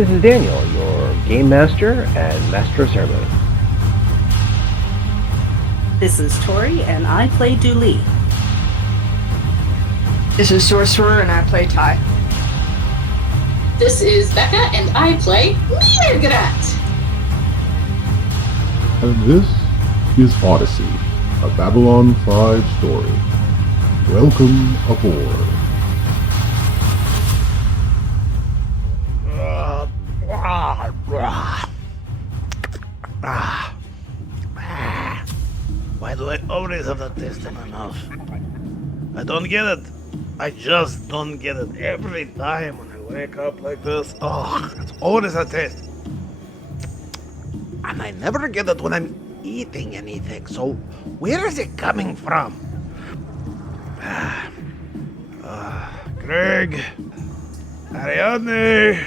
This is Daniel, your Game Master and Master of Ceremony. This is Tori, and I play Dooley. This is Sorcerer, and I play Ty. This is Becca, and I play mrrr'grr'rat. And this is Odyssey, a Babylon 5 story. Welcome aboard. Why do I always have that taste in my mouth? I don't get it. I just don't get it. Every time when I wake up like this, it's always a taste. And I never get it when I'm eating anything. So where is it coming from? Greg, Ariadne.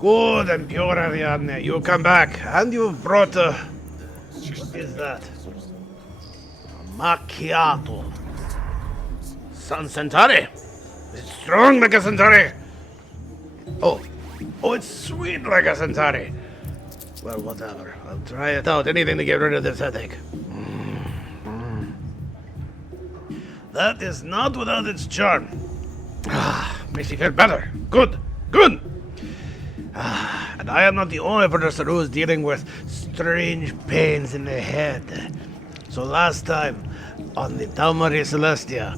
Good and pure Ariadne. You come back, and you've brought what is that? A machiato. San Centauri. It's strong like a Centauri. Oh, it's sweet like a Centauri. Well, whatever. I'll try it out. Anything to get rid of this headache. That is not without its charm. Makes you feel better. Good. And I am not the only producer who is dealing with strange pains in the head. So last time, on the Maria Celestia,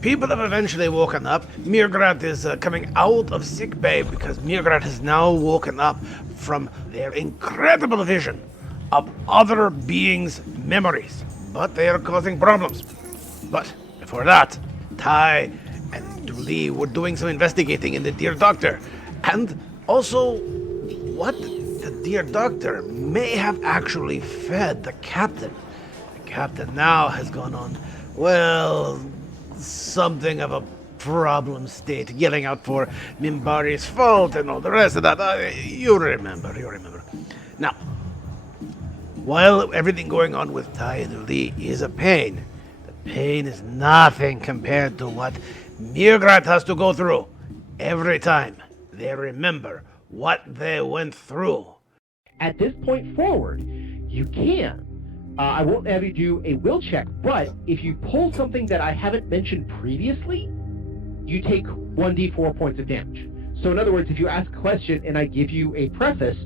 people have eventually woken up. mrrr'grr'rat is coming out of sickbay because mrrr'grr'rat has now woken up from their incredible vision of other beings' memories. But they are causing problems. But before that, Ty and Dooley were doing some investigating in the Dear Doctor. And also, what the Dear Doctor may have actually fed the captain. The captain now has gone on, something of a problem state, yelling out for Minbari's fault and all the rest of that. You remember. Now, while everything going on with Ty and Dooley is a pain, the pain is nothing compared to what mrrr'grr'rat has to go through every time they remember what they went through. At this point forward, you can. I won't have you do a will check, but if you pull something that I haven't mentioned previously, you take 1d4 points of damage. So in other words, if you ask a question and I give you a preface,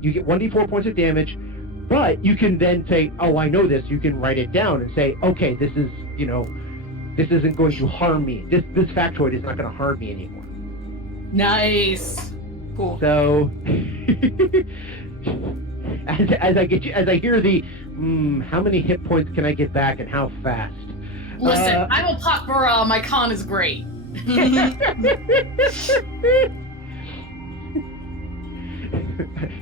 you get 1d4 points of damage, but you can then say, oh, I know this. You can write it down and say, okay, this is, this isn't going to harm me. This factoid is not going to harm me anymore. Nice. Cool. So, as I hear the, how many hit points can I get back and how fast? Listen, I'm a pak'ma'ra. My con is great.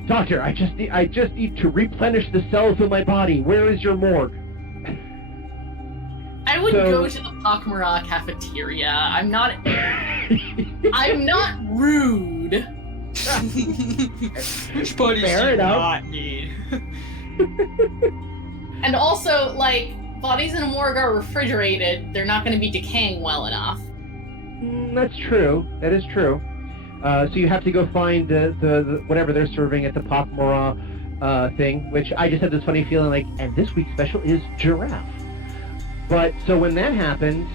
Doctor, I just need to replenish the cells of my body. Where is your morgue? I would go to the pak'ma'ra cafeteria. I'm not rude. Which bodies do you not need? And also, bodies in a morgue are refrigerated. They're not going to be decaying well enough. That's true. That is true. So you have to go find the whatever they're serving at the pak'ma'ra thing, which I just had this funny feeling and this week's special is giraffe. But so when that happened,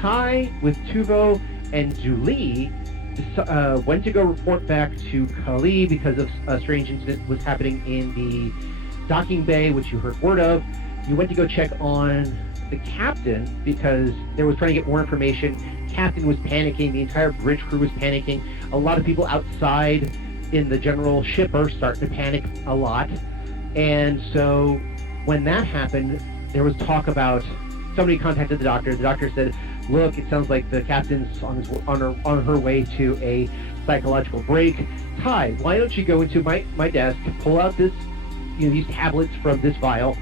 Ty with Tuvo and Dooley went to go report back to Kali because of a strange incident was happening in the docking bay, which you heard word of. You went to go check on the captain because they were trying to get more information. Captain was panicking. The entire bridge crew was panicking. A lot of people outside in the general ship are starting to panic a lot. And so when that happened, there was talk about somebody contacted the doctor. The doctor said, look, it sounds like the captain's on her way to a psychological break. Ty, why don't you go into my desk, pull out this, these tablets from this vial,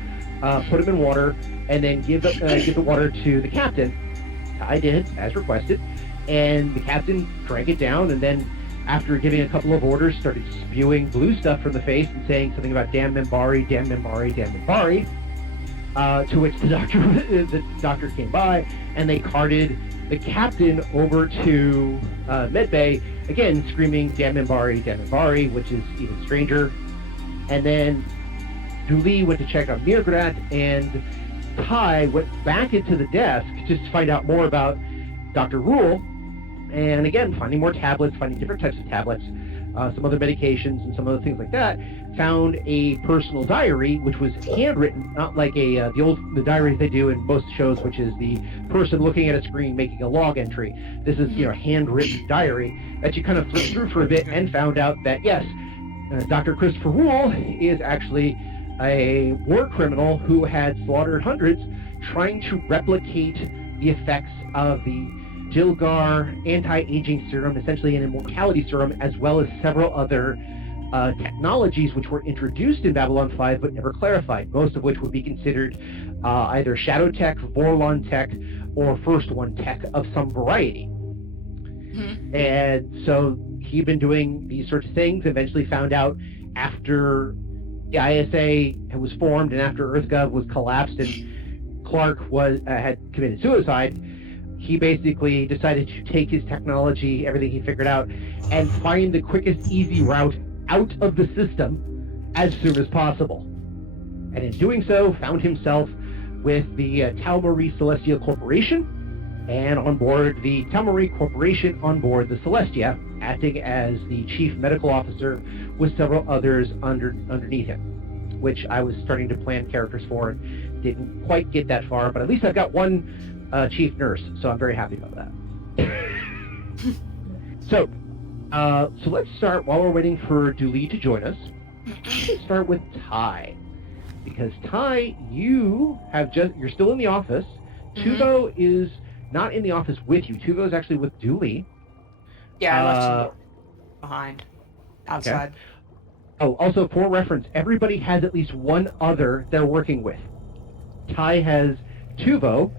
put them in water, and then give the water to the captain. Ty did, as requested, and the captain drank it down, and then after giving a couple of orders, started spewing blue stuff from the face and saying something about damn Minbari, damn Minbari, damn Minbari. To which the doctor came by, and they carted the captain over to medbay again screaming Damimbari, which is even stranger. And then Dooley went to check on mrr'grr'rat, and Ty went back into the desk just to find out more about Dr. Rule. And again, finding more tablets, finding different types of tablets, some other medications and some other things like that. Found a personal diary, which was handwritten, not like the diaries they do in most shows, which is the person looking at a screen making a log entry. This is, a handwritten diary that you kind of flipped through for a bit and found out that, yes, Dr. Christopher Rule is actually a war criminal who had slaughtered hundreds trying to replicate the effects of the Dilgar anti-aging serum, essentially an immortality serum, as well as several other technologies which were introduced in Babylon 5 but never clarified, most of which would be considered either Shadow Tech, Vorlon Tech, or First One Tech of some variety. Mm-hmm. And so he'd been doing these sorts of things, eventually found out after the ISA was formed and after EarthGov was collapsed and Clark had committed suicide, he basically decided to take his technology, everything he figured out, and find the quickest, easy route out of the system as soon as possible. And in doing so, found himself with the Tau Marie Celestia Corporation, and on board the Tau Marie Corporation on board the Celestia, acting as the chief medical officer with several others underneath him, which I was starting to plan characters for and didn't quite get that far, but at least I've got one chief nurse, so I'm very happy about that. So let's start, while we're waiting for Dooley to join us, let's start with Ty. Because Ty, you're still in the office. Mm-hmm. Tuvo is not in the office with you. Tuvo is actually with Dooley. Yeah, I left him behind, outside. Okay. Oh, also for reference, everybody has at least one other they're working with. Ty has Tuvo.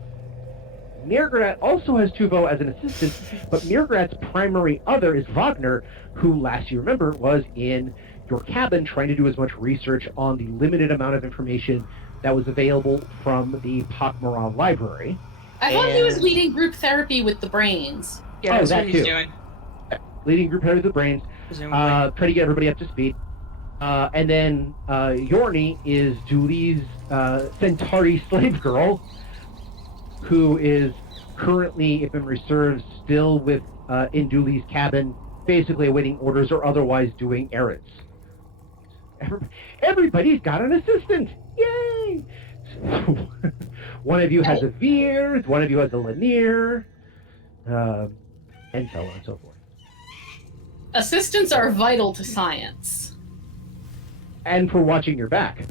mrr'grr'rat also has Tuvo as an assistant, but mrr'grr'rat's primary other is Wagner, who, last you remember, was in your cabin trying to do as much research on the limited amount of information that was available from the pak'ma'ra library. I thought he was leading group therapy with the brains. Yeah, that's what he's doing. Leading group therapy with the brains, trying to get everybody up to speed. And then Yorni is Dooley's Centauri slave girl, who is currently, if memory serves, still with in Dooley's cabin, basically awaiting orders or otherwise doing errands. Everybody's got an assistant! Yay! One of you has a Veers, one of you has a Lanier, and so on and so forth. Assistants are vital to science. And for watching your back.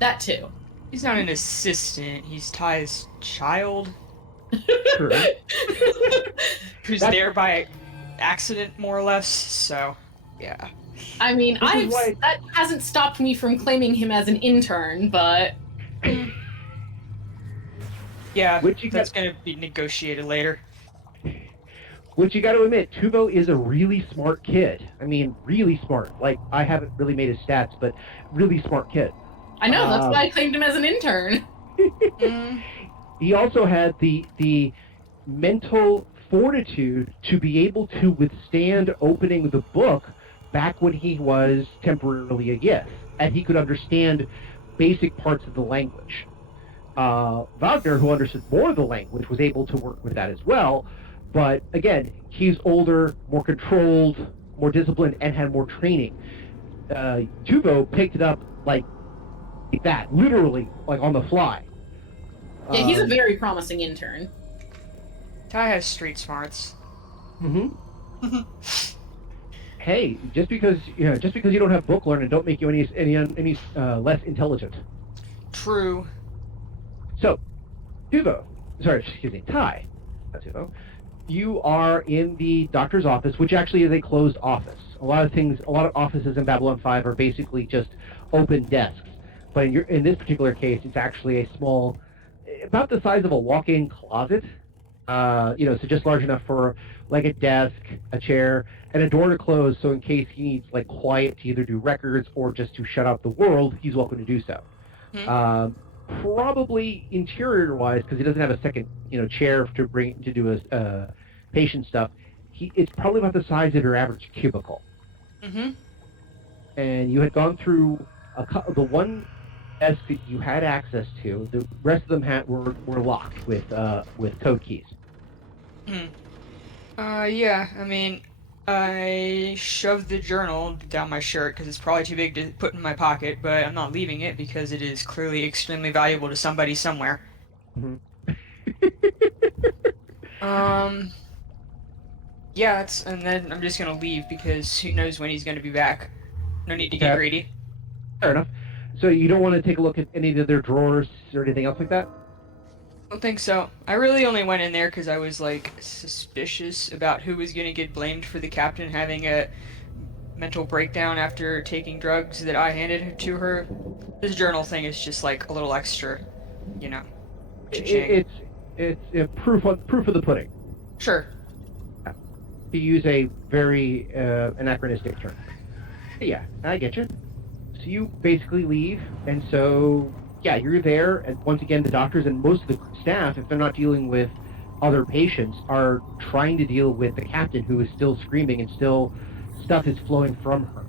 That too. He's not an assistant, he's Ty's child. True. Who's there by accident, more or less, so, yeah. I mean, that hasn't stopped me from claiming him as an intern, but... Yeah, that's going to be negotiated later. Which you got to admit, Tuvo is a really smart kid. I mean, really smart. Like, I haven't really made his stats, but really smart kid. I know, that's why I claimed him as an intern. He also had the mental fortitude to be able to withstand opening the book back when he was temporarily a Gith, and he could understand basic parts of the language. Wagner, who understood more of the language, was able to work with that as well, but again, he's older, more controlled, more disciplined, and had more training. Tuvo picked it up like that, literally, like on the fly. Yeah, he's a very promising intern. Ty has street smarts. Mm-hmm. Hey, just because you don't have book learning, don't make you any less intelligent. True. So, Ty, not Tuvo, you are in the doctor's office, which actually is a closed office. A lot of offices in Babylon 5 are basically just open desks. But in this particular case, it's actually a small, about the size of a walk-in closet. So just large enough for like a desk, a chair, and a door to close. So in case he needs like quiet to either do records or just to shut out the world, he's welcome to do so. Mm-hmm. Probably interior-wise, because he doesn't have a second, chair to do his patient stuff. it's probably about the size of your average cubicle. Mm-hmm. And you had gone through the one desk that you had access to. The rest of them were locked with code keys. Yeah, I mean, I shoved the journal down my shirt because it's probably too big to put in my pocket, but I'm not leaving it because it is clearly extremely valuable to somebody somewhere. Mhm. Yeah, and then I'm just gonna leave because who knows when he's gonna be back. No need to get Okay. greedy. Fair enough. So you don't want to take a look at any of their drawers or anything else like that? I don't think so. I really only went in there because I was, like, suspicious about who was gonna get blamed for the captain having a mental breakdown after taking drugs that I handed to her. This journal thing is just, like, a little extra, you know. Cha-ching. It's proof of the pudding, Sure. to use a very anachronistic term. Yeah, I get you. So you basically leave, and so yeah, you're there, and once again, the doctors and most of the staff, if they're not dealing with other patients, are trying to deal with the captain who is still screaming and still stuff is flowing from her.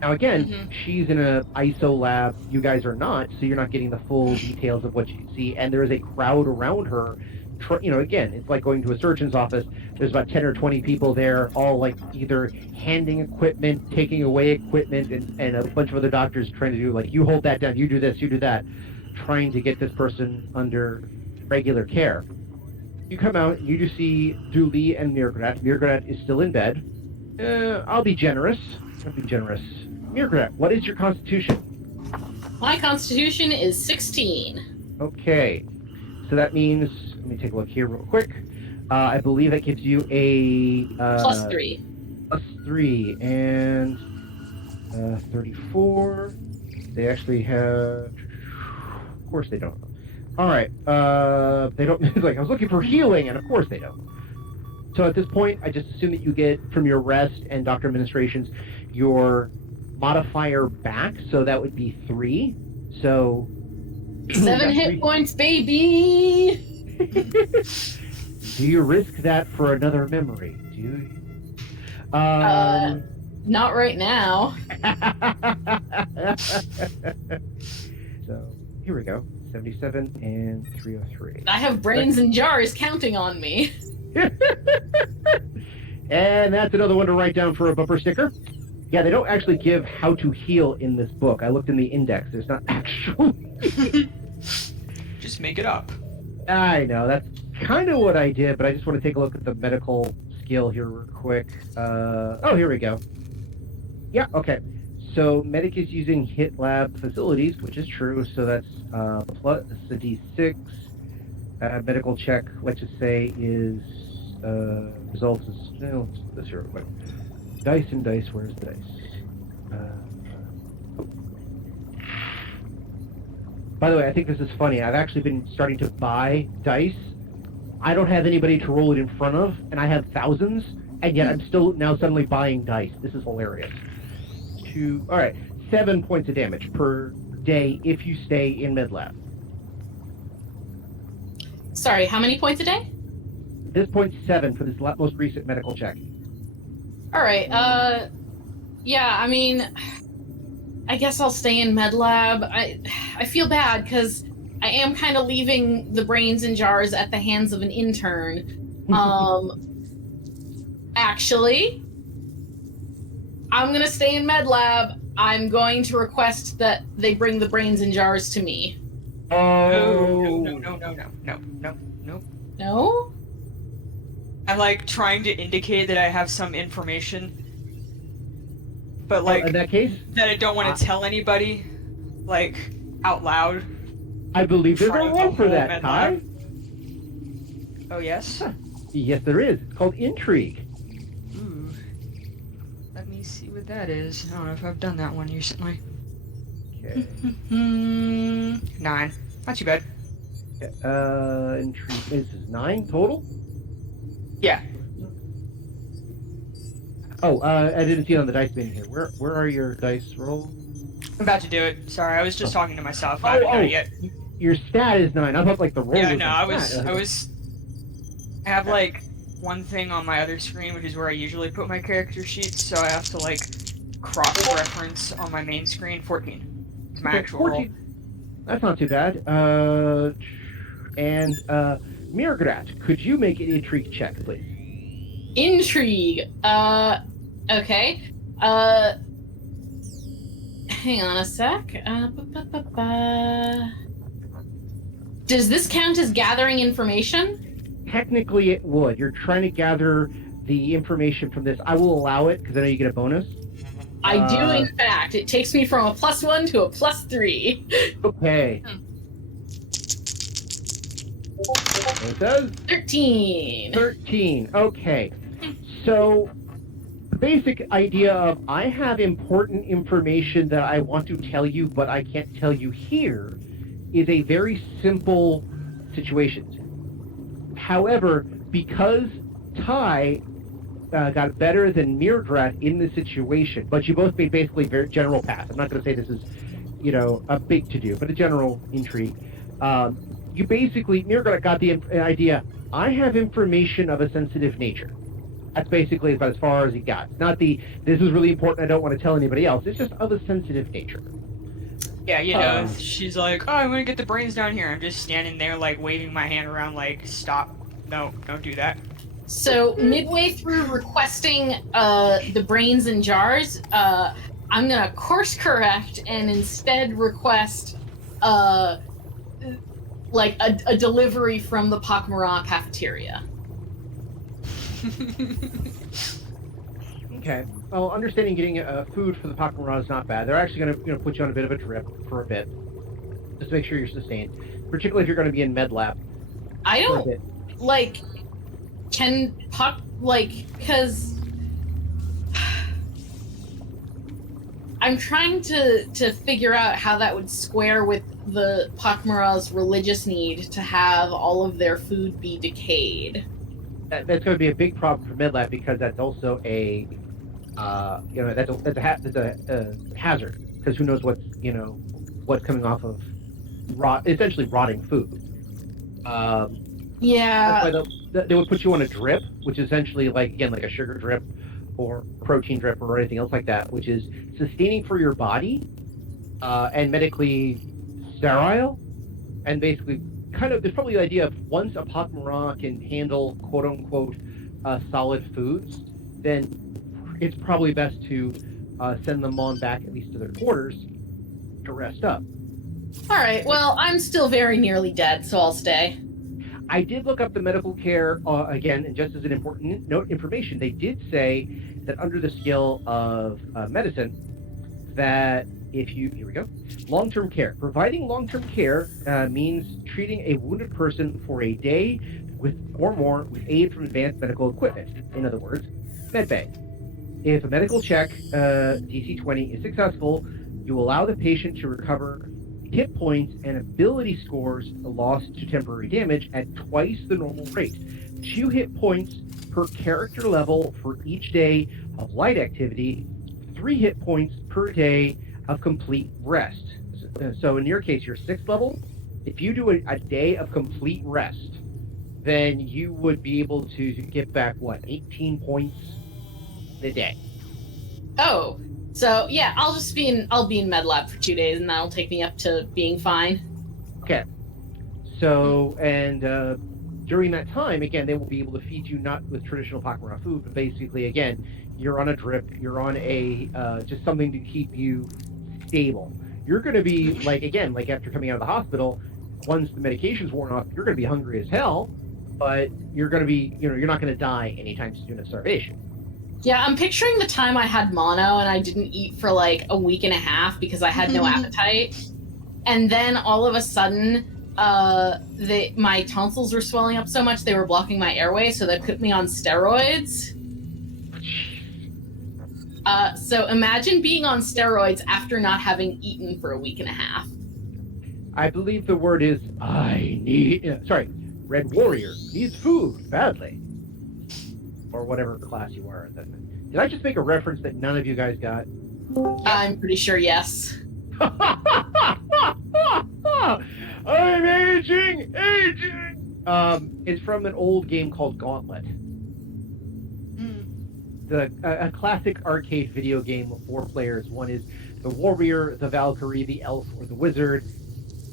Now again, she's in a ISO lab, you guys are not, so you're not getting the full details of what you see, and there is a crowd around her. Again, it's like going to a surgeon's office. There's about 10 or 20 people there, all like either handing equipment, taking away equipment, and a bunch of other doctors trying to do like, you hold that down, you do this, you do that, trying to get this person under regular care. You come out, you do see Dooley and mrr'r'grr'rat. mrr'r'grr'rat is still in bed. I'll be generous. mrr'r'grr'rat, what is your constitution? My constitution is 16. Okay. So that means, let me take a look here real quick. I believe that gives you a... +3. +3, and 34. They actually have... Of course they don't. Alright, they don't... like, I was looking for healing, and of course they don't. So at this point, I just assume that you get, from your rest and doctor administrations, your modifier back, so that would be 3. So... 7 hit points, baby! Do you risk that for another memory? Do you? Not right now. So, here we go. 77 and 303. I have brains in jars counting on me. And that's another one to write down for a bumper sticker. Yeah, they don't actually give how to heal in this book. I looked in the index. There's not actual... Just make it up. I know, that's kind of what I did, but I just want to take a look at the medical skill here real quick. Oh, here we go. Yeah, okay. So, medic is using hit lab facilities, which is true, so that's plus a D6. Medical check, let's just say, is results is... let's put this here real quick. Dice and dice, where's the dice? By the way, I think this is funny. I've actually been starting to buy dice. I don't have anybody to roll it in front of, and I have thousands, and yet I'm still now suddenly buying dice. This is hilarious. Alright, 7 points of damage per day if you stay in med lab. Sorry, how many points a day? This point 7 for this most recent medical check. Alright, yeah, I mean, I guess I'll stay in med lab. I feel bad because I am kind of leaving the brains in jars at the hands of an intern. Actually, I'm gonna stay in med lab. I'm going to request that they bring the brains in jars to me. Oh. No. No? I'm like trying to indicate that I have some information, but like in that case, that I don't want to tell anybody, like out loud. I believe there's a Front of role the for whole that, med Ty. lab. Oh yes. Yes, there is. It's called intrigue. Ooh. Let me see what that is. I don't know if I've done that one recently. Okay. 9. Not too bad. Intrigue. This is 9 total? Yeah. Oh, I didn't see it on the dice bin here. Where are your dice roll? I'm about to do it. Sorry, I was just talking to myself. I haven't done it yet. Your stat is 9. I thought like the roll Yeah, was no, the I stat. have like one thing on my other screen, which is where I usually put my character sheets, so I have to, like, cross-reference on my main screen. 14 is my actual roll. 14. That's not too bad. And mrr'r'grr'rat, could you make an intrigue check, please? Intrigue. Okay. Hang on a sec. Does this count as gathering information? Technically, it would. You're trying to gather the information from this. I will allow it because I know you get a bonus. I do, in fact. It takes me from a +1 to a +3. Okay. It does. 13. 13. Okay. So, the basic idea of I have important information that I want to tell you, but I can't tell you here, is a very simple situation. However, because Ty got better than mrr'r'grr'rat in this situation, but you both made basically very general pass. I'm not going to say this is, a big to-do, but a general intrigue. You basically, mrr'r'grr'rat got the idea, I have information of a sensitive nature. That's basically about as far as he got. It's not this is really important, I don't want to tell anybody else. It's just of a sensitive nature. Yeah, she's like, oh, I'm gonna get the brains down here. I'm just standing there, like, waving my hand around, like, stop. No, don't do that. So, midway through requesting the brains in jars, I'm gonna course correct and instead request, a delivery from the pak'ma'ra cafeteria. Okay. Well, understanding getting food for the pak'ma'ra is not bad. They're actually going to put you on a bit of a drip for a bit, just to make sure you're sustained. Particularly if you're going to be in med lab. I don't because I'm trying to figure out how that would square with the pak'ma'ra's religious need to have all of their food be decayed. That's going to be a big problem for med lab because that's also a that's a hazard because who knows what's coming off of essentially rotting food. Yeah. That's why they would put you on a drip, which is essentially like a sugar drip or protein drip or anything else like that, which is sustaining for your body and medically sterile, and basically there's probably the idea of once a pak'ma'ra can handle quote unquote solid foods, then it's probably best to send them on back at least to their quarters to rest up. All right. Well, I'm still very nearly dead, so I'll stay. I did look up the medical care again, and just as an important note information, they did say that under the skill of medicine, that here we go, long-term care. Providing long-term care means treating a wounded person for a day with aid from advanced medical equipment. In other words, medbay. If a medical check, DC 20, is successful, you allow the patient to recover hit points and ability scores lost to temporary damage at twice the normal rate. 2 hit points per character level for each day of light activity, 3 hit points per day of complete rest. So in your case, you're 6th level. If you do a day of complete rest, then you would be able to get back, 18 points a day. Oh, so yeah, I'll be in med lab for 2 days, and that'll take me up to being fine. Okay. So, and during that time, again, they will be able to feed you not with traditional pak'ma'ra food, but basically, again, you're on a drip, you're on a just something to keep you stable. You're going to be like after coming out of the hospital, once the medication's worn off, you're going to be hungry as hell, but you're going to be, you're not going to die anytime soon of starvation. Yeah, I'm picturing the time I had mono and I didn't eat for like a week and a half because I had no appetite. And then all of a sudden, my tonsils were swelling up so much they were blocking my airway, so they put me on steroids. So imagine being on steroids after not having eaten for a week and a half. I believe the word is Red Warrior needs food badly. Or whatever class you are. Did I just make a reference that none of you guys got? I'm pretty sure yes. I'm aging! It's from an old game called Gauntlet. a classic arcade video game with 4 players. One is the warrior, the Valkyrie, the elf, or the wizard,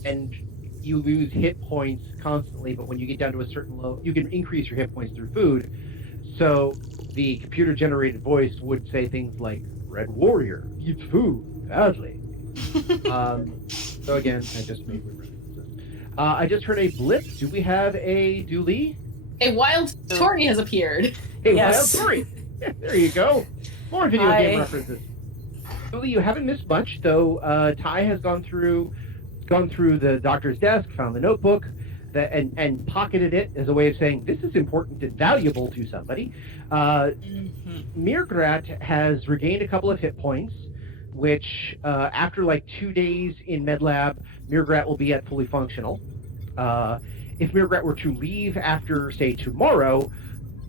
and you lose hit points constantly. But when you get down to a certain level, you can increase your hit points through food. So the computer-generated voice would say things like, "Red Warrior eats food badly." So again, I just made references. I just heard a blip. Do we have a Dooley? A wild Tori has appeared. Hey, Yes. Wild Story. There you go. More video Hi. game references. Dooley, you haven't missed much, though. Ty has gone through the doctor's desk, found the notebook, and pocketed it as a way of saying this is important and valuable to somebody. mrr'grr'rat has regained a couple of hit points, which after like 2 days in MedLab, mrr'grr'rat will be at fully functional. If mrr'grr'rat were to leave after, say, tomorrow,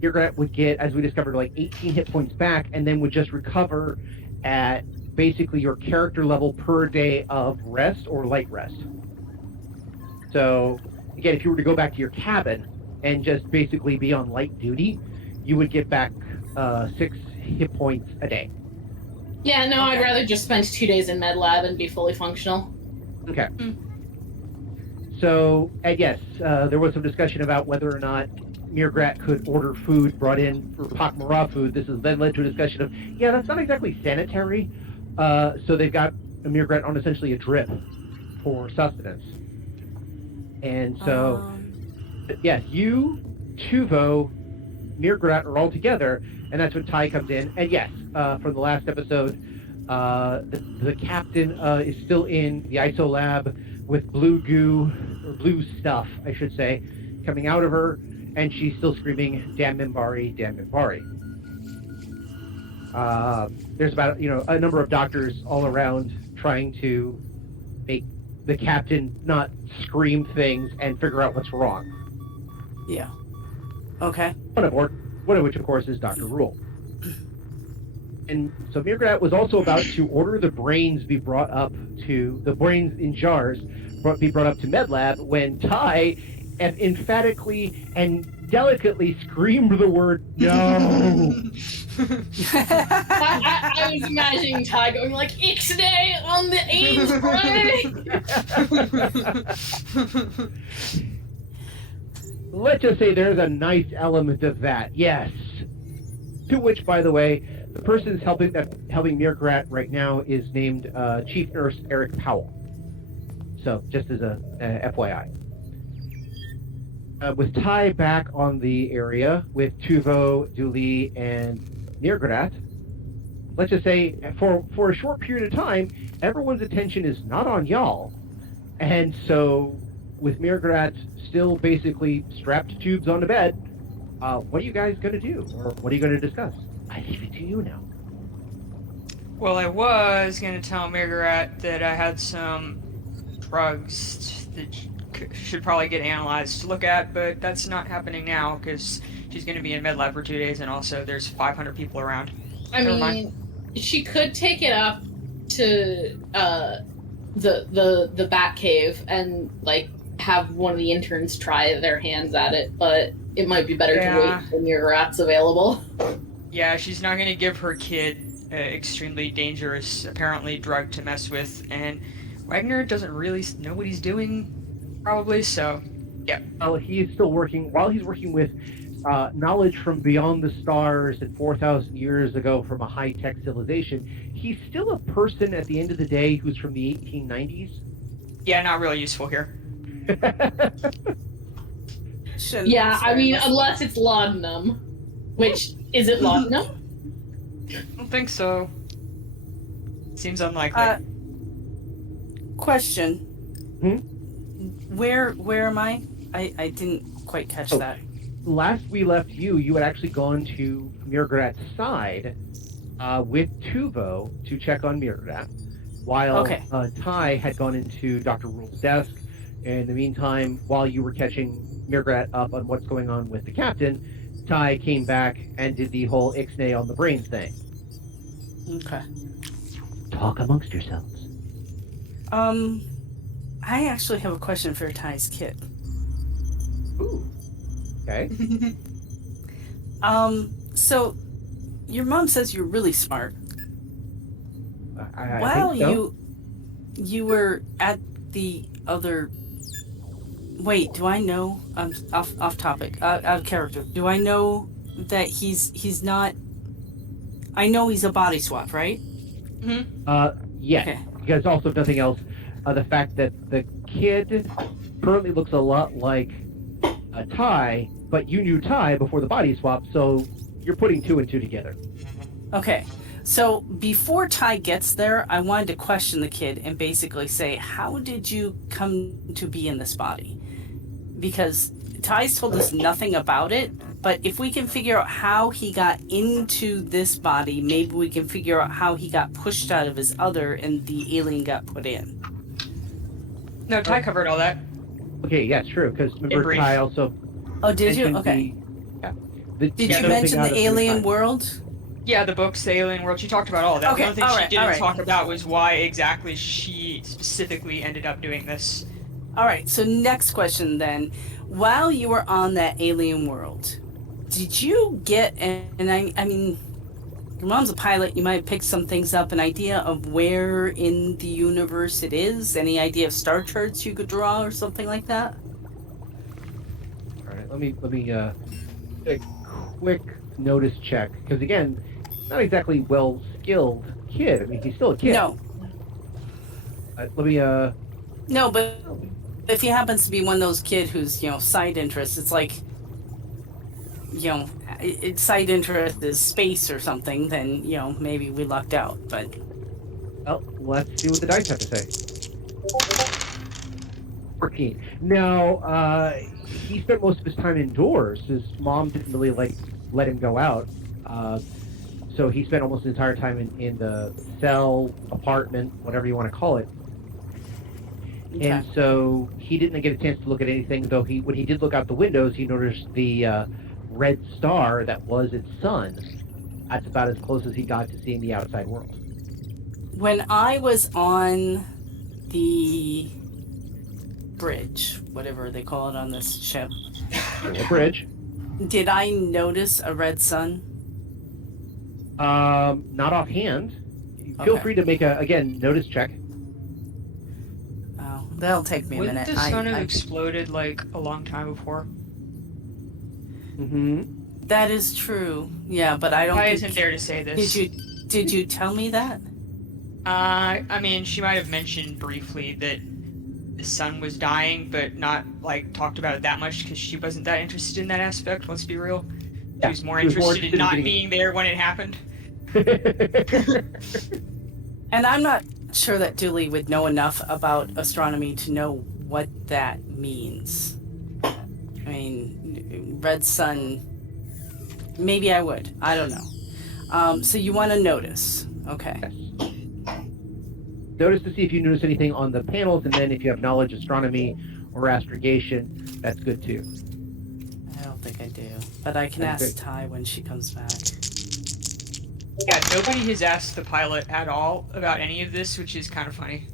mrr'grr'rat would get, as we discovered, like 18 hit points back, and then would just recover at basically your character level per day of rest or light rest. So, again, if you were to go back to your cabin and just basically be on light duty, you would get back 6 hit points a day. Yeah, no, I'd rather just spend 2 days in med lab and be fully functional. Okay. So, and yes, there was some discussion about whether or not mrr'grr'rat could order food brought in for pak'ma'ra food. This has then led to a discussion of, yeah, that's not exactly sanitary. So they've got mrr'grr'rat on essentially a drip for sustenance. And so, yes, you, Tuvo, mrr'grr'rat are all together, and that's when Ty comes in. And yes, from the last episode, the captain is still in the ISO lab with blue goo, or blue stuff, I should say, coming out of her, and she's still screaming, "Damn Mimbari, damn Mimbari." There's about a number of doctors all around trying to make the captain not scream things and figure out what's wrong. Yeah. Okay. One of which, of course, is Dr. Rule. And so mrr'grr'rat was also about to order the brains be brought up to the brains in jars be brought up to MedLab when Ty emphatically and delicately screamed the word "no." I was imagining Ty going like, "Ixnay on the AIDS Friday!" Let's just say there's a nice element of that, yes. To which, by the way, the person helping mrr'grr'rat right now is named Chief Nurse Eric Powell. So, just as a FYI. With Ty back on the area with Tuvo, Dooley, and mrr'grr'rat, let's just say for a short period of time, everyone's attention is not on y'all. And so, with mrr'grr'rat still basically strapped to tubes on the bed, what are you guys going to do? Or what are you going to discuss? I leave it to you now. Well, I was going to tell mrr'grr'rat that I had some drugs that should probably get analyzed to look at, but that's not happening now because she's going to be in med lab for 2 days, and also there's 500 people around. I Never mean, mind. she could take it up to the bat cave and like have one of the interns try their hands at it, but it might be better to wait when your rat's available. Yeah, she's not going to give her kid an extremely dangerous, apparently, drug to mess with, and Wagner doesn't really know what he's doing, probably, so, yeah. Well, he's still working, while he's working with knowledge from beyond the stars and 4,000 years ago from a high-tech civilization, he's still a person at the end of the day who's from the 1890s. Yeah, not really useful here. Yeah, I mean, unless it's laudanum, which, is it laudanum? I don't think so. Seems unlikely. Question. Hmm? Where am I? I didn't quite catch that. Last we left you had actually gone to mrr'grr'rat's side with Tuvo to check on mrr'grr'rat, while Ty had gone into Dr. Rule's desk. In the meantime, while you were catching mrr'grr'rat up on what's going on with the captain, Ty came back and did the whole ixnay on the brains thing. Okay. Talk amongst yourselves. I actually have a question for Ty's kid. Ooh. Okay. So, your mom says you're really smart. I think so. you were at the other. Wait, do I know? Off topic, out of character. Do I know that he's not? I know he's a body swap, right? Yes. Okay. Because also, if nothing else, the fact that the kid currently looks a lot like Ty, but you knew Ty before the body swap, so you're putting two and two together. Okay. So before Ty gets there, I wanted to question the kid and basically say, how did you come to be in this body? Because Ty's told us nothing about it, but if we can figure out how he got into this body, maybe we can figure out how he got pushed out of his other and the alien got put in. No, Ty covered all that. Okay, yeah, it's true. Because remember, brief. Ty also. Oh, did you? mentioned Okay. Did you jumping mention out the of alien time. world? Yeah, the books, the alien world. She talked about all of that. Okay, The only thing all she right, didn't all right. talk about was why exactly she specifically ended up doing this. All right, so next question then. While you were on that alien world, did you get, and I mean, your mom's a pilot, you might have picked some things up, an idea of where in the universe it is? Any idea of star charts you could draw or something like that? All right, let me a quick notice check because again, not exactly well skilled kid. I mean, he's still a kid. No. Let me No, but if he happens to be one of those kid who's, side interest, it's like, its side interest is space or something, then, maybe we lucked out, but... Well, let's see what the dice have to say. 14. Now, he spent most of his time indoors. His mom didn't really let him go out. So he spent almost his entire time in the cell, apartment, whatever you want to call it. Okay. And so he didn't get a chance to look at anything, though when he did look out the windows, he noticed the red star that was its sun. That's about as close as he got to seeing the outside world. When I was on the bridge, whatever they call it on this ship, The bridge. did I notice a red sun? Not offhand. Feel Okay. free to make notice check. Oh, that'll take me a Wouldn't minute. the sun have exploded like a long time before? Mm-hmm. That is true. Yeah, but I don't. Why think- isn't there to say this? Did you tell me that? I mean, she might have mentioned briefly that the sun was dying, but not talked about it that much because she wasn't that interested in that aspect. Let's be real. Yeah, She was more she was more interested in interested in not getting- being there when it happened. And I'm not sure that Dooley would know enough about astronomy to know what that means. I mean, red sun. Maybe I would. I don't know. So you want to notice? Okay. Notice to see if you notice anything on the panels, and then if you have knowledge, astronomy, or astrogation, that's good too. I don't think I do, but I can Okay. ask Ty when she comes back. Yeah, nobody has asked the pilot at all about any of this, which is kind of funny.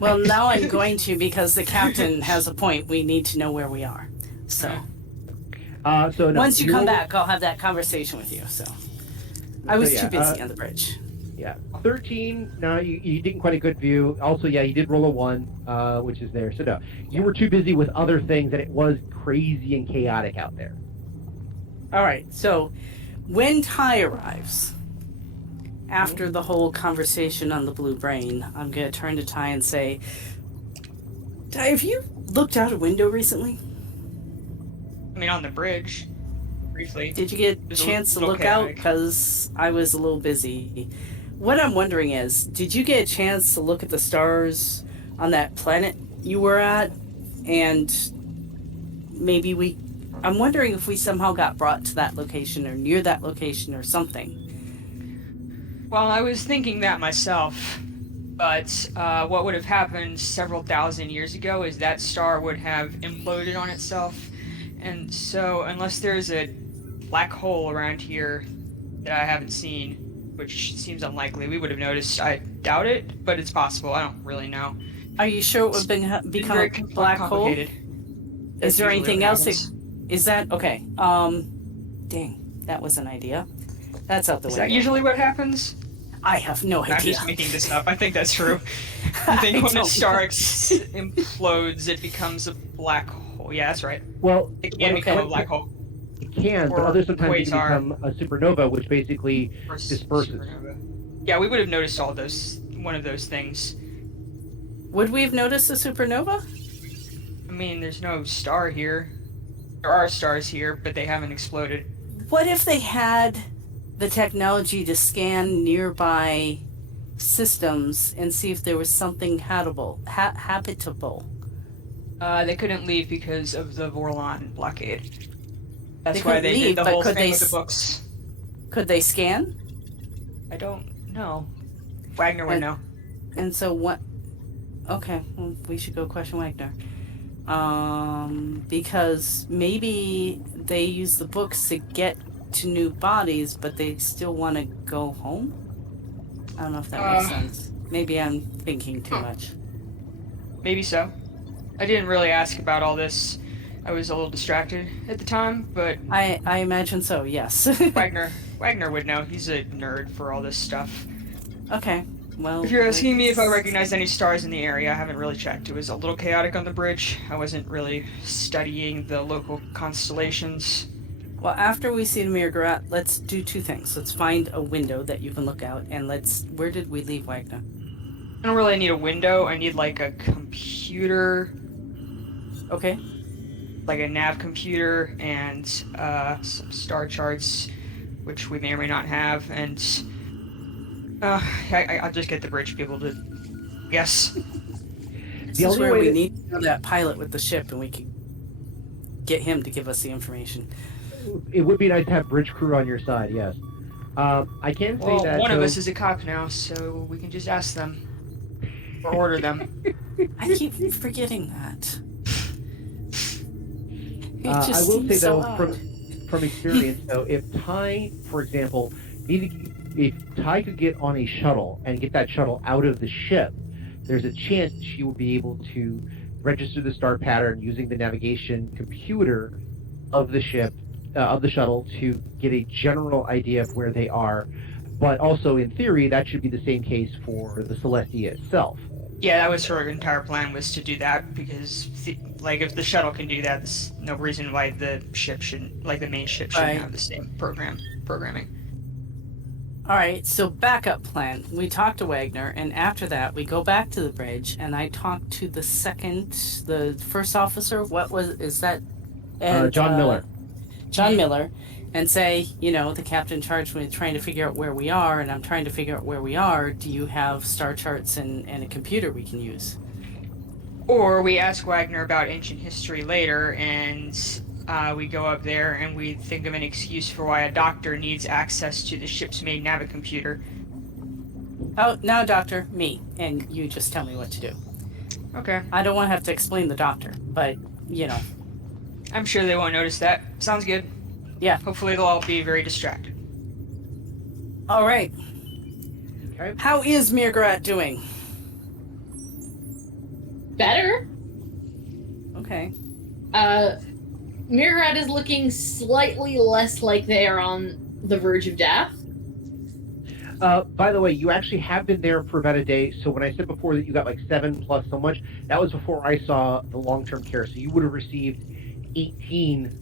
Well, now I'm going to because the captain has a point. We need to know where we are. So So no, once you come roll- back, I'll have that conversation with you. So I was So, yeah, too busy on the bridge. Yeah, 13. No, you didn't quite a good view. Also, yeah, you did roll a 1, which is there. So no, you were too busy with other things, and it was crazy and chaotic out there. All right. So when Ty arrives, after the whole conversation on the blue brain, I'm going to turn to Ty and say, Ty, have you looked out a window recently? I mean, on the bridge, briefly. Did you get a It's a chance to little look out? chaotic. Because I was a little busy. What I'm wondering is, did you get a chance to look at the stars on that planet you were at? And maybe I'm wondering if we somehow got brought to that location or near that location or something. Well, I was thinking that myself, but what would have happened several thousand years ago is that star would have imploded on itself. And so, unless there's a black hole around here that I haven't seen, which seems unlikely, we would have noticed. I doubt it, but it's possible. I don't really know. Are you sure it would become Very a black hole? complicated. Is That's there usually anything what else? happens. Is that okay? Dang, that was an idea. That's out the Is window. that usually what happens? I have no I'm idea. just making this up. I think that's true. I think when a don't star know. implodes, it becomes a black hole. Yeah, that's right. Well, It can become a black hole. it can, but Or other sometimes it can quasar. become a supernova, which basically Or disperses. supernova. Yeah, we would have noticed all those. One of those things. Would we have noticed a supernova? I mean, there's no star here. There are stars here, but they haven't exploded. What if they had the technology to scan nearby systems and see if there was something habitable? They couldn't leave because of the Vorlon blockade. That's They why couldn't they leave, did the but whole could thing they with the books. Could they scan? I don't know. Wagner would know. And so what? Okay, well, we should go question Wagner. Because maybe they use the books to get to new bodies, but they still want to go home? I don't know if that makes sense. Maybe I'm thinking too much. Maybe so. I didn't really ask about all this. I was a little distracted at the time, but I imagine so, yes. Wagner would know. He's a nerd for all this stuff. Okay, well... If you're asking me if I recognized any stars in the area, I haven't really checked. It was a little chaotic on the bridge. I wasn't really studying the local constellations. Well, after we see the mrr'r'grr'rat, let's do two things. Let's find a window that you can look out, and let's... Where did we leave Wagner? I don't really need a window. I need like a computer, Okay. like a nav computer, and some star charts, which we may or may not have, and I'll just get the bridge people to guess. This is where we need to know that pilot with the ship, and we can get him to give us the information. It would be nice to have bridge crew on your side, yes. I can say Well, that... one of us is a cop now, so we can just ask them. Or order them. I keep forgetting that. I will say, so though, from experience, though, if Ty, for example, if Ty could get on a shuttle and get that shuttle out of the ship, there's a chance she will be able to register the star pattern using the navigation computer of the ship, of the shuttle, to get a general idea of where they are. But also, in theory, that should be the same case for the Celestia itself. Yeah, that was her entire plan, was to do that, because, like, if the shuttle can do that, there's no reason why the ship shouldn't, like, the main ship shouldn't have the same programming. Alright, so backup plan. We talked to Wagner, and after that, we go back to the bridge, and I talked to the first officer, John Miller. John Miller, and say, the captain charged me with trying to figure out where we are, and I'm trying to figure out where we are. Do you have star charts and a computer we can use? Or we ask Wagner about ancient history later, and we go up there and we think of an excuse for why a doctor needs access to the ship's main navicomputer. Oh, now doctor, me, and you just tell me what to do. Okay. I don't want to have to explain the doctor, but, I'm sure they won't notice that. Sounds good. Yeah. Hopefully they'll all be very distracted. All right. Okay. How is mrr'r'grr'rat doing? Better. Okay. mrr'r'grr'rat is looking slightly less like they are on the verge of death. By the way, you actually have been there for about a day, so when I said before that you got like 7 plus so much, that was before I saw the long-term care, so you would have received 18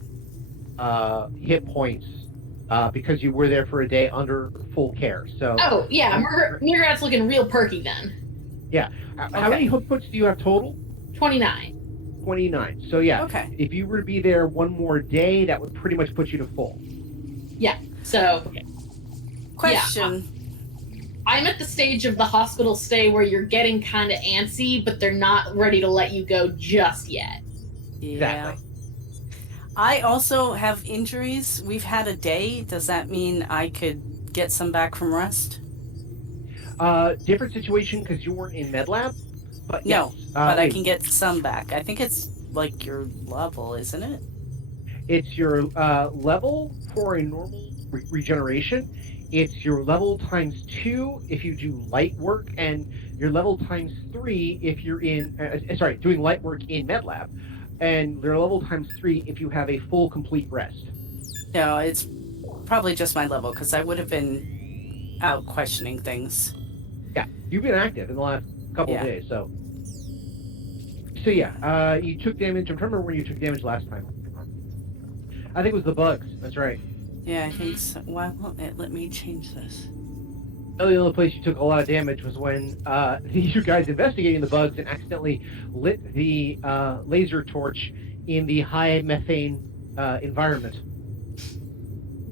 hit points because you were there for a day under full care. So. Oh, yeah, mrr'r'grat's looking real perky then. Yeah. How many hit points do you have total? 29. 29. So yeah, Okay. if you were to be there one more day, that would pretty much put you to full. Yeah, so... Question. I'm at the stage of the hospital stay where you're getting kind of antsy, but they're not ready to let you go just yet. Yeah. Exactly. I also have injuries. We've had a day. Does that mean I could get some back from rest? Different situation because you weren't in med lab. But No, yes, but I can get some back. I think it's like your level, isn't it? It's your level for a normal regeneration. It's your level times 2 if you do light work, and your level times 3 if you're doing light work in med lab, and your level times 3 if you have a full complete rest. No, it's probably just my level, because I would have been out questioning things. Yeah, you've been active in the last couple of Yeah. days, so. So yeah, you took damage. I'm trying to remember where you took damage last time. I think it was the bugs. That's right. Yeah, I think so. Why won't it let me change this? The only place you took a lot of damage was when you guys investigating the bugs and accidentally lit the laser torch in the high methane environment.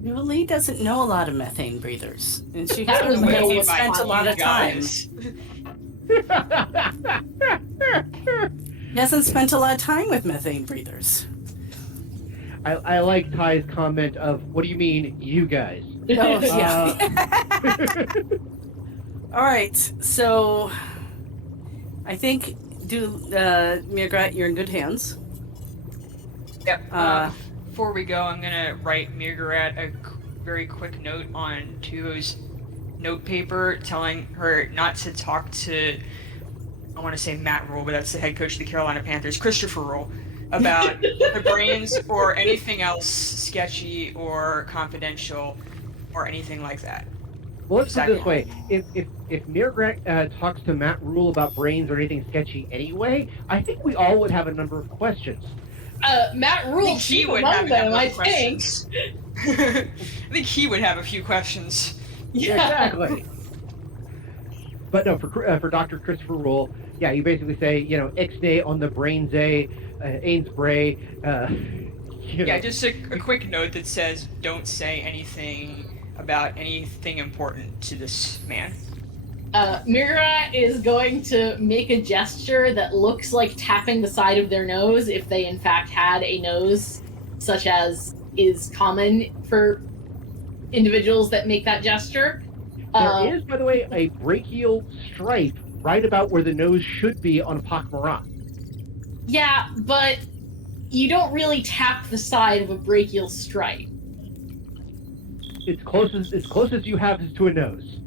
Lee doesn't know a lot of methane breathers, and she That was certainly no hasn't one spent a fun, lot you of time. guys. He hasn't spent a lot of time with methane breathers. I like Ty's comment of, "What do you mean, you guys?" Oh, yeah. Uh, All right, so I think mrr'grr'rat, you're in good hands. Yep. Before we go, I'm gonna write mrr'grr'rat a very quick note on Tuvo's note paper, telling her not to talk to, I want to say Matt Rule, but that's the head coach of the Carolina Panthers, Christopher Rule, about the brains or anything else sketchy or confidential or anything like that. Well, let's put it this way: if mrr'grr'rat talks to Matt Rule about brains or anything sketchy anyway, I think we all would have a number of questions. Matt I Rule, think he chief would among have a them, number I of think. questions. I think he would have a few questions. Yeah. Exactly. But no, for Dr. Christopher Rule, yeah, you basically say, Ixnay on the brains Ainsbray. Yeah, just a quick note that says, don't say anything about anything important to this man. mrr'grr'rat is going to make a gesture that looks like tapping the side of their nose if they in fact had a nose, such as is common for individuals that make that gesture. There is, by the way, a brachial stripe right about where the nose should be on a pak'ma'ra. Yeah, but you don't really tap the side of a brachial stripe. It's close as you have to a nose.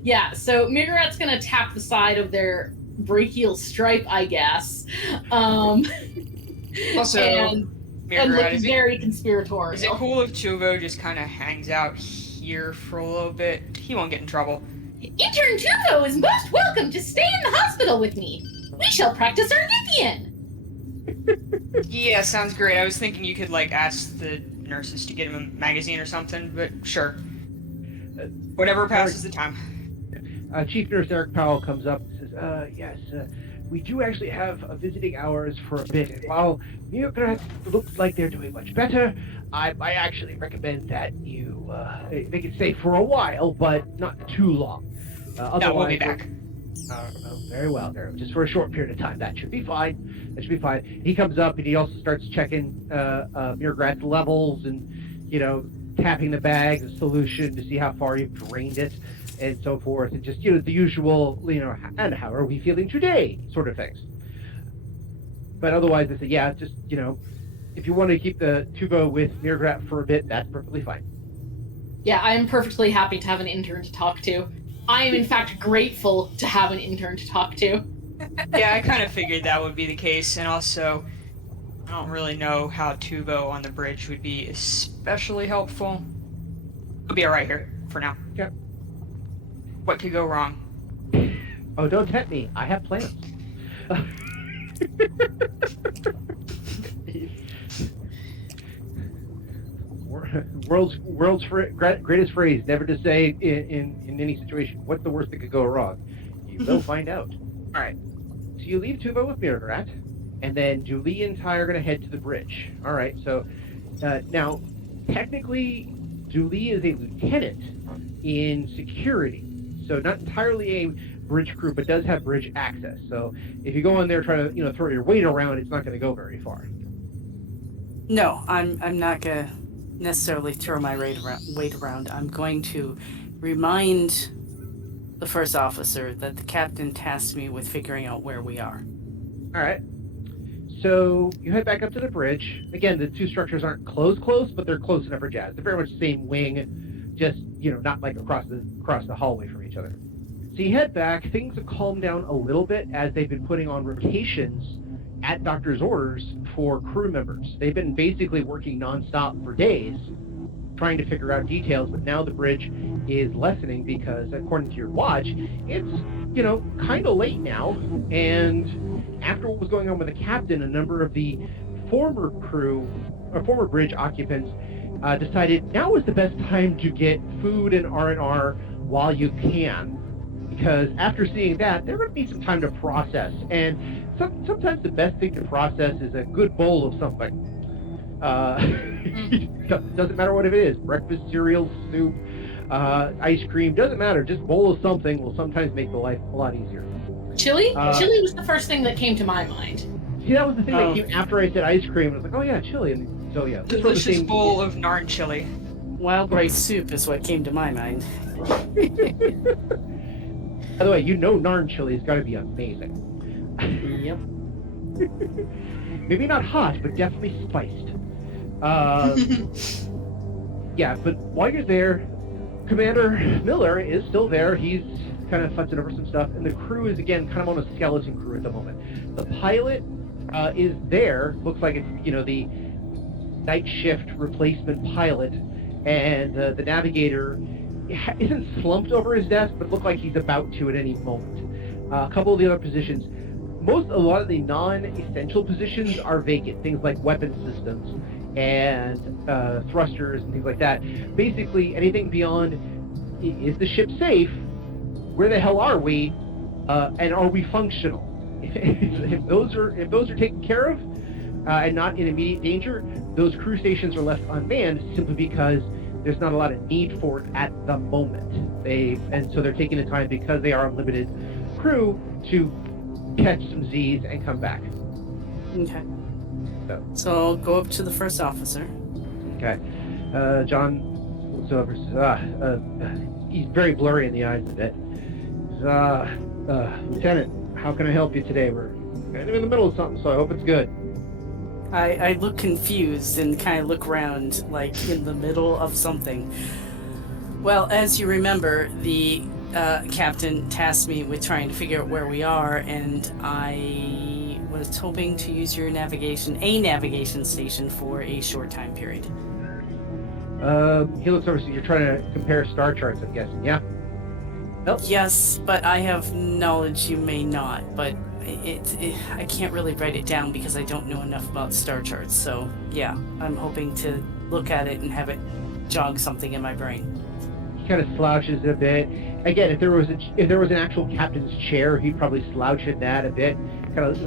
Yeah, so mrr'grat's gonna tap the side of their brachial stripe, I guess. Also, and mrr'grrat, look very conspiratorial. is it cool if Tuvo just kind of hangs out here for a little bit? He won't get in trouble. Intern Tuvo is most welcome to stay in the hospital with me. We shall practice our Nithian. Yeah, sounds great. I was thinking you could, ask the nurses to get him a magazine or something, but sure. Whatever passes the time. Chief Nurse Eric Powell comes up and says, yes, we do actually have visiting hours for a bit. And while mrr'grr'rat looks like they're doing much better, I actually recommend that you they can stay for a while, but not too long. No, we'll be back. Very well. Just for a short period of time. That should be fine. He comes up and he also starts checking mrr'grat's levels and, tapping the bags of solution to see how far you've drained it and so forth. And just, the usual, and how are we feeling today sort of things. But otherwise, they say, yeah, just, if you want to keep the Tuvo with mrr'grat for a bit, that's perfectly fine. Yeah, I am perfectly happy to have an intern to talk to. I am, in fact, grateful to have an intern to talk to. Yeah, I kind of figured that would be the case, and also, I don't really know how Tuvo on the bridge would be especially helpful. We'll be alright here, for now. Yep. What could go wrong? Oh, don't tempt me. I have plans. World's greatest phrase, never to say in any situation. What's the worst that could go wrong? You will find out. All right. So you leave Tuvo with mrr'grr'rat, and then Julie and Ty are going to head to the bridge. All right. So now, technically, Julie is a lieutenant in security, so not entirely a bridge crew, but does have bridge access. So if you go in there trying to throw your weight around, it's not going to go very far. No, I'm not gonna necessarily throw my weight around. I'm going to remind the first officer that the captain tasked me with figuring out where we are. All right. So you head back up to the bridge. Again, the two structures aren't close, but they're close enough for jazz. They're very much the same wing, just not like across the hallway from each other. So you head back. Things have calmed down a little bit as they've been putting on rotations at doctor's orders for crew members. They've been basically working nonstop for days, trying to figure out details, but now the bridge is lessening because, according to your watch, it's, kind of late now. And after what was going on with the captain, a number of the former bridge occupants decided now is the best time to get food and R&R while you can. Because after seeing that, they're going to need some time to process. And sometimes the best thing to process is a good bowl of something. Doesn't matter what it is. Breakfast, cereal, soup, ice cream, doesn't matter. Just bowl of something will sometimes make the life a lot easier. Chili? Chili was the first thing that came to my mind. See, that was the thing that came after I said ice cream. I was like, oh yeah, chili. And so yeah. Delicious bowl of Narn chili. Wild rice soup is what came to my mind. By the way, Narn chili has got to be amazing. Yep. Maybe not hot, but definitely spiced. Yeah, but while you're there, Commander Miller is still there. He's kind of futzing over some stuff, and the crew is, again, kind of on a skeleton crew at the moment. The pilot is there. Looks like it's, the night shift replacement pilot, and the navigator isn't slumped over his desk, but looked like he's about to at any moment. A couple of the other positions, a lot of the non-essential positions are vacant. Things like weapon systems and thrusters and things like that. Basically, anything beyond, is the ship safe? Where the hell are we? And are we functional? If those are taken care of and not in immediate danger, those crew stations are left unmanned simply because there's not a lot of need for it at the moment. So they're taking the time, because they are unlimited crew, to catch some Z's and come back. Okay. So I'll go up to the first officer. Okay. John Silvers. He's very blurry in the eyes a bit. Lieutenant, how can I help you today? We're kind of in the middle of something, so I hope it's good. I look confused and kind of look around, like in the middle of something. Well, as you remember, the captain tasked me with trying to figure out where we are, and I was hoping to use your navigation station for a short time period. He looks over, so you're trying to compare star charts, I'm guessing, yeah? Nope. Yes, but I have knowledge you may not, but I can't really write it down because I don't know enough about star charts, so yeah, I'm hoping to look at it and have it jog something in my brain. He kind of slouches a bit. Again, if there was an actual captain's chair, he'd probably slouch in that a bit, kind of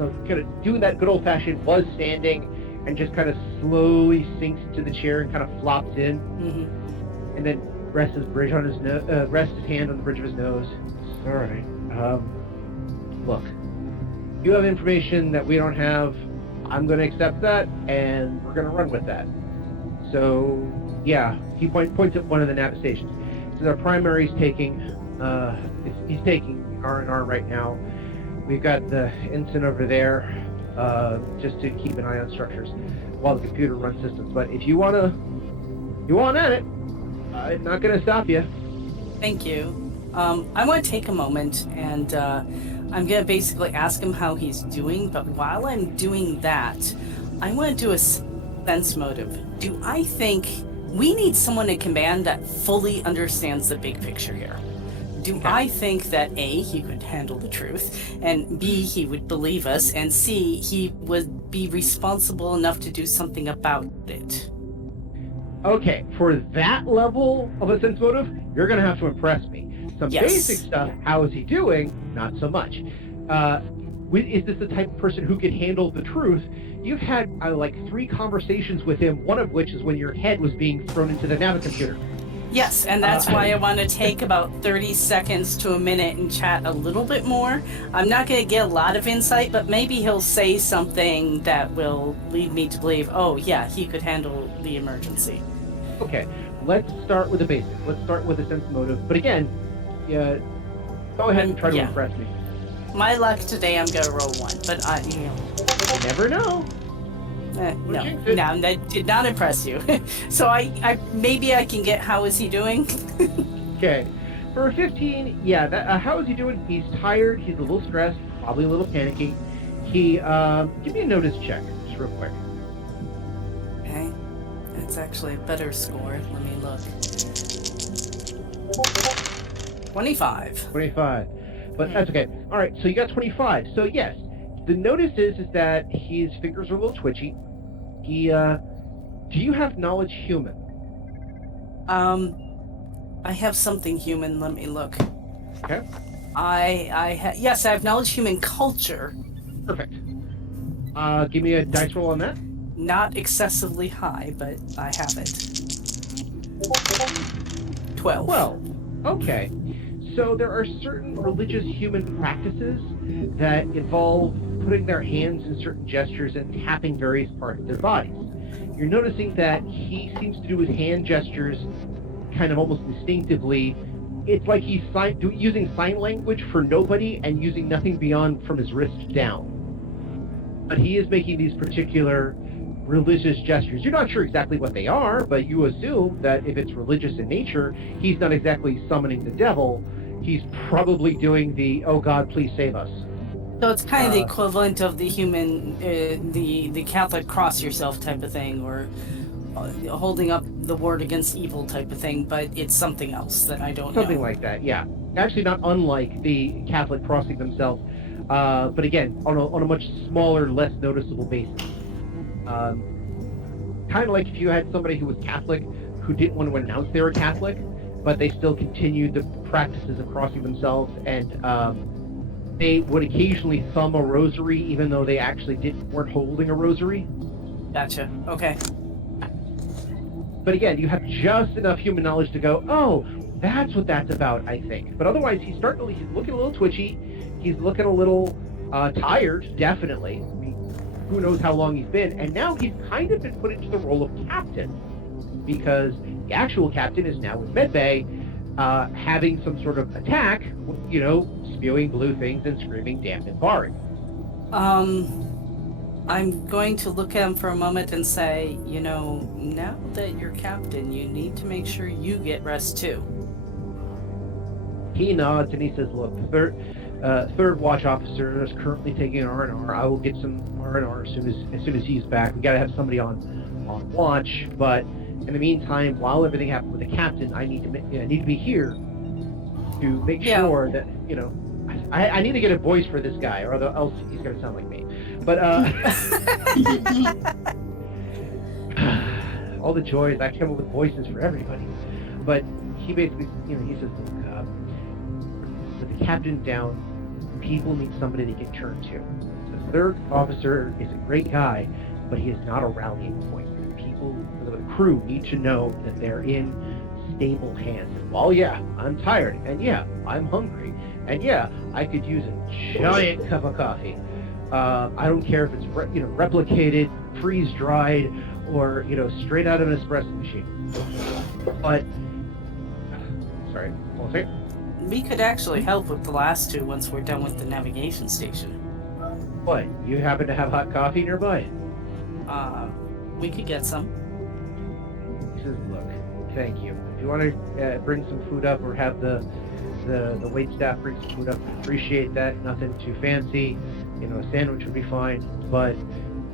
doing that good old-fashioned was standing, and just kind of slowly sinks to the chair and kind of flops in, and then rests his hand on the bridge of his nose. All right. Look, you have information that we don't have. I'm going to accept that, and we're going to run with that. So, yeah, he points at one of the nav stations. So our primary's taking, he's taking R&R right now. We've got the ensign over there, just to keep an eye on structures while the computer runs systems. But if you want at it, I'm not going to stop you. Thank you. I want to take a moment, and I'm going to basically ask him how he's doing, but while I'm doing that, I want to do a sense motive. Do I think we need someone in command that fully understands the big picture here? Do I think that A, he could handle the truth, and B, he would believe us, and C, he would be responsible enough to do something about it? Okay, for that level of a sense motive, you're going to have to impress me. Some basic stuff, how is he doing? Not so much. Is this the type of person who can handle the truth? You've had like 3 conversations with him, one of which is when your head was being thrown into the navicomputer. Yes, and that's why I want to take about 30 seconds to a minute and chat a little bit more. I'm not going to get a lot of insight, but maybe he'll say something that will lead me to believe, oh yeah, he could handle the emergency. Okay, let's start with the basics. Let's start with the sense motive. But again, go ahead and try to impress me. My luck today, I'm going to roll 1, but You never know. No, that did not impress you. So I maybe I can get how is he doing? Okay, for a 15, how is he doing? He's tired, he's a little stressed, probably a little panicky. He, give me a notice check, just real quick. Okay, That's actually a better score. Let me look. 25. 25. But that's okay. All right, so you got 25. So yes, the notice is that his fingers are a little twitchy. He, do you have knowledge human? I have something human. Let me look. Okay. Yes, I have knowledge human culture. Perfect. Give me a dice roll on that. Not excessively high, but I have it. 12. 12. Okay. So there are certain religious human practices that involve putting their hands in certain gestures and tapping various parts of their bodies. You're noticing that he seems to do his hand gestures kind of almost instinctively. It's like he's using sign language for nobody and using nothing beyond from his wrist down. But he is making these particular religious gestures. You're not sure exactly what they are, but you assume that if it's religious in nature, he's not exactly summoning the devil. He's probably doing the, oh God, please save us. So it's kind of the equivalent of the human, the Catholic cross yourself type of thing, or holding up the word against evil type of thing, but it's something else that I don't know. Something like that, yeah. Actually not unlike the Catholic crossing themselves, but again, on a much smaller, less noticeable basis. Kind of like if you had somebody who was Catholic who didn't want to announce they were Catholic, but they still continued the practices of crossing themselves, and they would occasionally thumb a rosary even though they actually weren't holding a rosary. Gotcha. Okay. But again, you have just enough human knowledge to go, oh, that's what that's about, I think. But otherwise, he's looking a little twitchy. He's looking a little tired, definitely. I mean, who knows how long he's been. And now he's kind of been put into the role of captain, because the actual captain is now with Medbay, having some sort of attack, spewing blue things and screaming damn and barring. I'm going to look at him for a moment and say, now that you're captain, you need to make sure you get rest too. He nods and he says, look, the third watch officer is currently taking R&R. I will get some R&R as soon as he's back. We got to have somebody on watch, but in the meantime, while everything happens with the captain, I need to be here to make sure that, I need to get a voice for this guy, or else he's going to sound like me. But, all the joys, I come up with voices for everybody. But he basically, he says, look, with the captain down, people need somebody they can turn to. The third officer is a great guy, but he is not a rallying point. People, the crew need to know that they're in stable hands. And while, I'm tired, and I'm hungry, and I could use a giant cup of coffee. I don't care if it's replicated, freeze-dried, or straight out of an espresso machine. But sorry, one second. We could actually help with the last two once we're done with the navigation station. What? You happen to have hot coffee nearby? We could get some. He says, look, thank you. If you want to bring some food up, or have the wait staff bring some food up, appreciate that. Nothing too fancy. A sandwich would be fine. But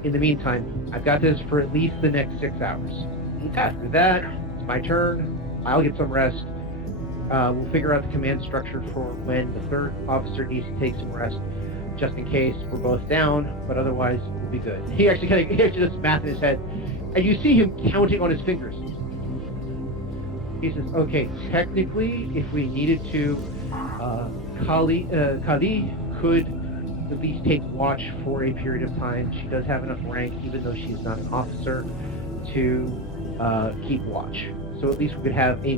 in the meantime, I've got this for at least the next 6 hours. Okay. After that, it's my turn. I'll get some rest. We'll figure out the command structure for when the third officer needs to take some rest, just in case we're both down, but otherwise we'll be good. He actually does math in his head, and you see him counting on his fingers. He says, okay, technically, if we needed to, Kali could at least take watch for a period of time. She does have enough rank, even though she's not an officer, to keep watch. So at least we could have a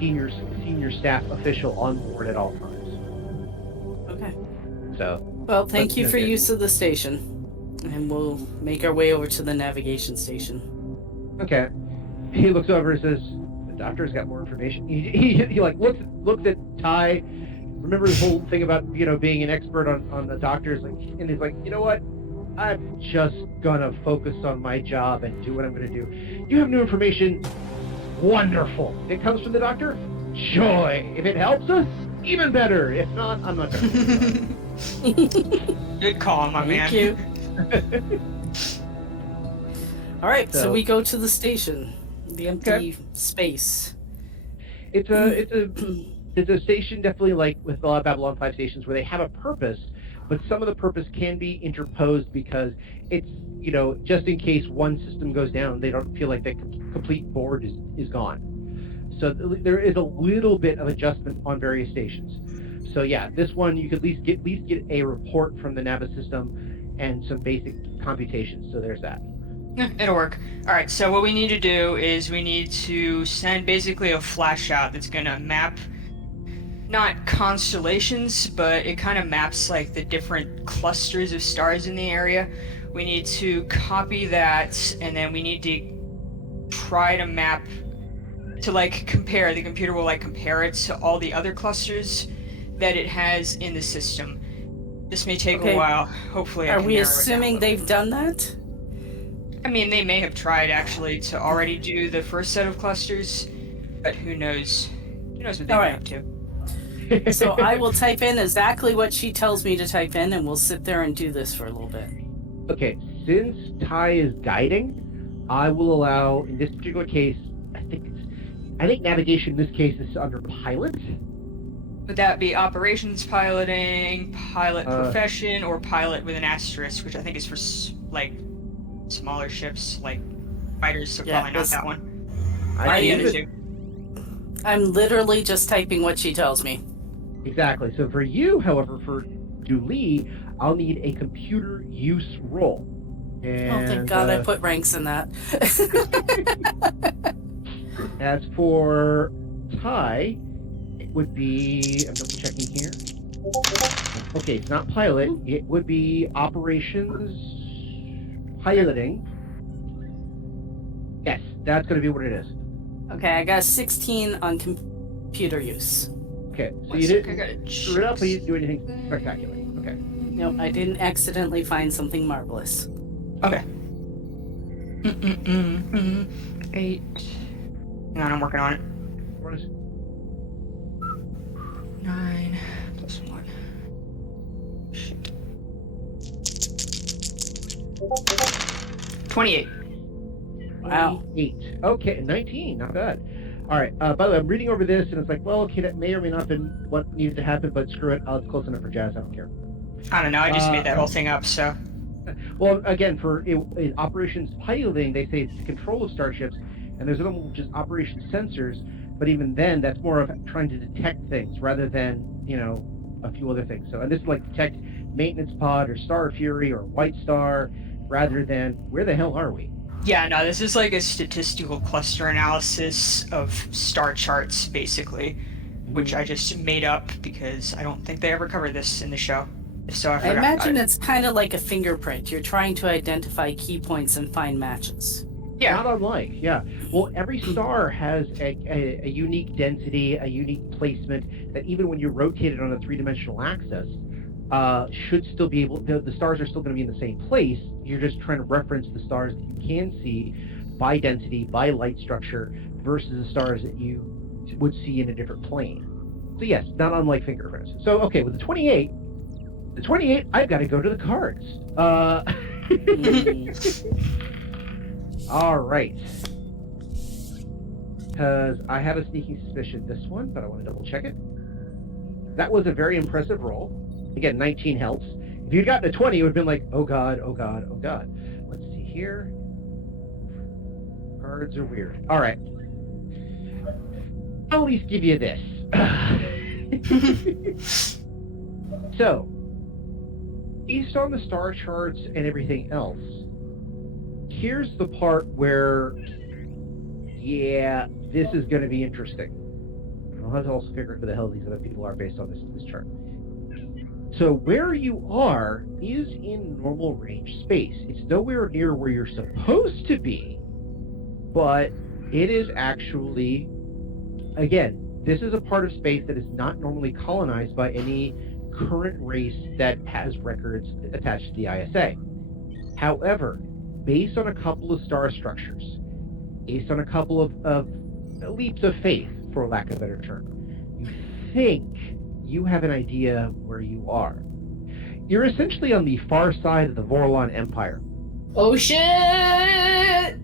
senior staff official on board at all times. Okay. So. Well, thank you for use of the station, and we'll make our way over to the navigation station. Okay. He looks over and says, "The doctor's got more information." He like looks at Ty. Remember his whole thing about being an expert on the doctors, and he's like, you know what? I'm just gonna focus on my job and do what I'm gonna do. You have new information. Wonderful. It comes from the doctor. Joy. If it helps us, even better. If not, I'm not gonna. Good call, my man. Thank you. All right, so So- we go to the station, the empty space. It's a station definitely like with a lot of Babylon 5 stations where they have a purpose, but some of the purpose can be interposed because it's, just in case one system goes down, they don't feel like the complete board is gone. So there is a little bit of adjustment on various stations. So yeah, this one you could at least get a report from the Nava system and some basic computations. So there's that. Yeah, it'll work. Alright, so what we need to do is we need to send basically a flash out that's gonna map, not constellations, but it kind of maps like the different clusters of stars in the area. We need to copy that, and then we need to try to map to compare. The computer will compare it to all the other clusters that it has in the system. This may take a while. Hopefully I Are can we narrow it down a assuming little. they've done that? I mean, they may have tried actually to already do the first set of clusters, but who knows? Who knows what they're Alright. up to? So I will type in exactly what she tells me to type in, and we'll sit there and do this for a little bit. Okay, since Ty is guiding, I will allow, in this particular case, I think navigation in this case is under pilot. Would that be operations piloting, pilot profession, or pilot with an asterisk, which I think is for smaller ships like fighters, so Yeah, probably not that one. I Or the think other it- two. I'm literally just typing what she tells me. Exactly. So for you, however, for Julie, I'll need a computer use roll. And, Oh, thank God I put ranks in that. As for Ty, it would be, I'm double checking here. Okay, it's not pilot. It would be operations piloting. Yes, that's going to be what it is. Okay, I got a 16 on computer use. Okay, so One you sec, I didn't gotta screw it up, but you check. didn't do anything spectacular. Okay. No, I didn't accidentally find something marvelous. Okay. 8. Hang on, I'm working on it. What is 9 plus 1. Shit. 28. Wow. 8. Okay, 19. Not bad. All right. By the way, I'm reading over this, and it's like, well, okay, that may or may not have been what needed to happen, but screw it. It's close enough for Jazz. I don't care. I don't know, I just made that whole thing up, so. Well, again, in operations piloting, they say it's the control of starships, and there's another one which is operations sensors, but even then, that's more of trying to detect things rather than, a few other things. So, and this is like detect maintenance pod or Star Fury or White Star, rather than where the hell are we? Yeah, no, this is like a statistical cluster analysis of star charts, basically, which I just made up because I don't think they ever covered this in the show. If so, I I forgot imagine about it. it's kind of like a fingerprint. You're trying to identify key points and find matches. Yeah, Not unlike, yeah. Well, every star has a unique density, a unique placement that even when you rotate it on a three-dimensional axis, should still be able. The stars are still going to be in the same place. You're just trying to reference the stars that you can see by density, by light structure, versus the stars that you would see in a different plane. So yes, not unlike fingerprints. So okay, with the 28, I've got to go to the cards. All right. Because I have a sneaking suspicion this one, but I want to double check it. That was a very impressive roll. Again, 19 helps. If you'd gotten a 20, it would have been like, oh god, oh god, oh god. Let's see here. Cards are weird. All right. I'll at least give you this. So, based on the star charts and everything else, here's the part where, yeah, this is going to be interesting. I'll have to also figure out who the hell these other people are based on this chart. So where you are is in normal range space. It's nowhere near where you're supposed to be, but it is actually, again, this is a part of space that is not normally colonized by any current race that has records attached to the ISA. However, based on a couple of star structures, based on a couple of leaps of faith, for lack of a better term, you think you have an idea where you are. You're essentially on the far side of the Vorlon Empire. Oh shit!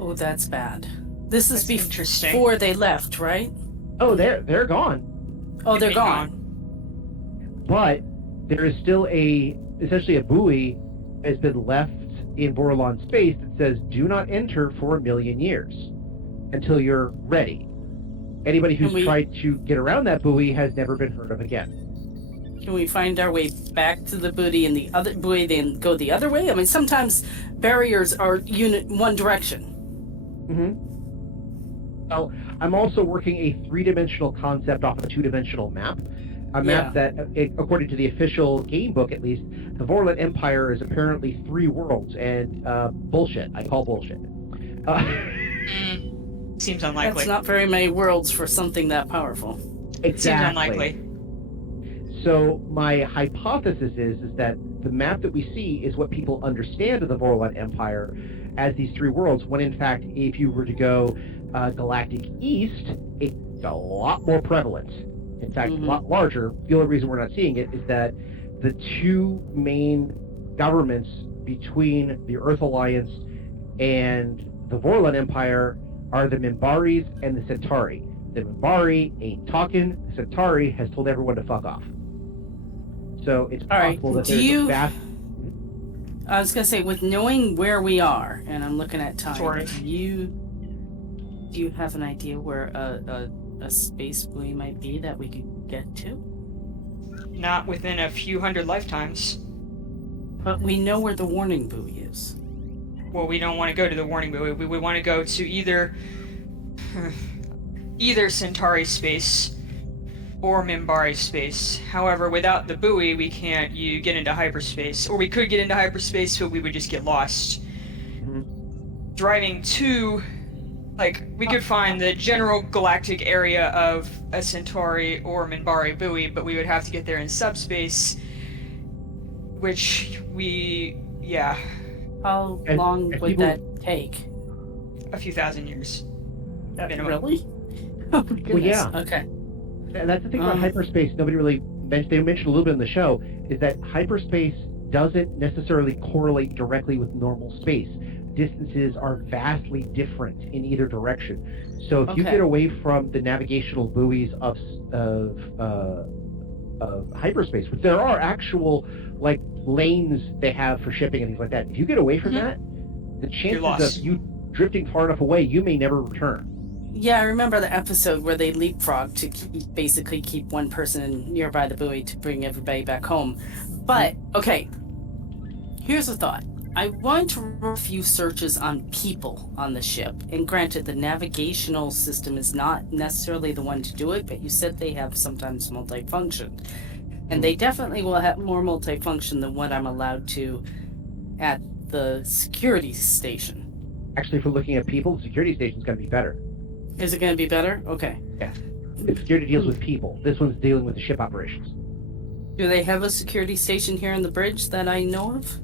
Oh, that's bad. This is That's interesting. before they left, right? Oh, they're gone. Oh, they're Been gone. But there is still essentially a buoy has been left in Vorlon space that says, do not enter for 1,000,000 years until you're ready. Anybody who's tried to get around that buoy has never been heard of again. Can we find our way back to the buoy and the other buoy, then go the other way? I mean, sometimes barriers are one direction. Mm-hmm. Well, I'm also working a 3-dimensional concept off a 2-dimensional map. A map that, according to the official game book at least, the Vorlon Empire is apparently 3 worlds, and bullshit. I call bullshit. Seems unlikely. That's not very many worlds for something that powerful. Seems unlikely. So my hypothesis is that the map that we see is what people understand of the Vorlon Empire as these 3 worlds, when in fact, if you were to go galactic east, it's a lot more prevalent. In fact, a lot larger. The only reason we're not seeing it is that the 2 main governments between the Earth Alliance and the Vorlon Empire are the Minbaris and the Centauri. The Minbari ain't talking. The Centauri has told everyone to fuck off. So it's possible that there's a vast... I was going to say, with knowing where we are, and I'm looking at time, Sort of. do you have an idea where a space buoy might be that we could get to? Not within a few hundred lifetimes. But we know where the warning buoy is. Well, we don't want to go to the warning buoy. We want to go to either Centauri space or Minbari space. However, without the buoy, we can't get into hyperspace. Or we could get into hyperspace, but we would just get lost. Driving to... we could find the general galactic area of a Centauri or Minbari buoy, but we would have to get there in subspace, which How long would that take? a few thousand years. Minimum. Really? Oh, my goodness. Well, yeah. Okay. And that's the thing about hyperspace nobody really mentioned. They mentioned a little bit in the show, is that hyperspace doesn't necessarily correlate directly with normal space. Distances are vastly different in either direction. So if you get away from the navigational buoys of hyperspace, which there are actual lanes they have for shipping and things like that, if you get away from that, the chances of you drifting far enough away, you may never return. Yeah, I remember the episode where they leapfrog to basically keep one person nearby the buoy to bring everybody back home. But, okay, here's a thought. I wanted to run a few searches on people on the ship, and granted, the navigational system is not necessarily the one to do it, but you said they have sometimes multifunction. And they definitely will have more multifunction than what I'm allowed to at the security station. Actually, if we're looking at people, the security station's going to be better. Is it going to be better? Okay. Yeah. The security deals with people. This one's dealing with the ship operations. Do they have a security station here on the bridge that I know of?